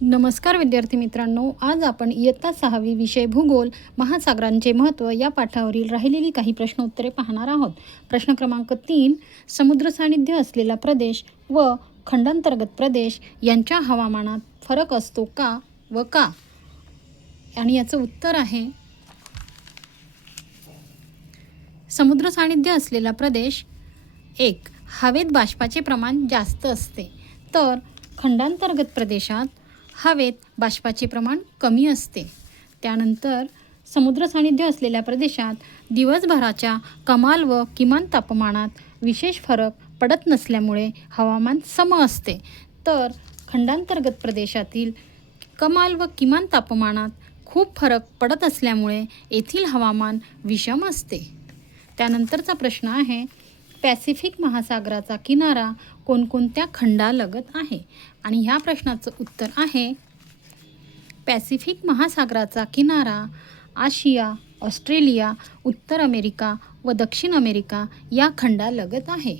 नमस्कार विद्यार्थी मित्रांनो, आज आपण इयत्ता 6वी विषय भूगोल महासागरांचे महत्त्व या पाठावरील राहिलेली काही प्रश्न उत्तरे पाहणार आहोत. प्रश्न क्रमांक 3, समुद्र सानिध्य असलेला प्रदेश व खंडांतर्गत प्रदेश यांच्या हवामानात फरक असतो का व का? आणि याचं उत्तर आहे समुद्र सानिध्य असलेला प्रदेश 1. हवेत बाष्पाचे प्रमाण जास्त असते, तर खंडांतर्गत प्रदेशात हवेत बाष्पाचे प्रमाण कमी असते. त्यानंतर समुद्र सानिध्य असलेल्या प्रदेशात दिवसभराच्या कमाल व किमान तापमानात विशेष फरक पडत नसल्यामुळे हवामान सम असते, तर खंडांतर्गत प्रदेशातील कमाल व किमान तापमानात खूप फरक पडत असल्यामुळे येथील हवामान विषम असते. त्यानंतरचा प्रश्न आहे, पॅसिफिक महासागराचा किनारा कोणकोणत्या खंडालगत आहे? आणि ह्या प्रश्नाचं उत्तर आहे पॅसिफिक महासागराचा किनारा आशिया, ऑस्ट्रेलिया, उत्तर अमेरिका व दक्षिण अमेरिका या खंडालगत आहे.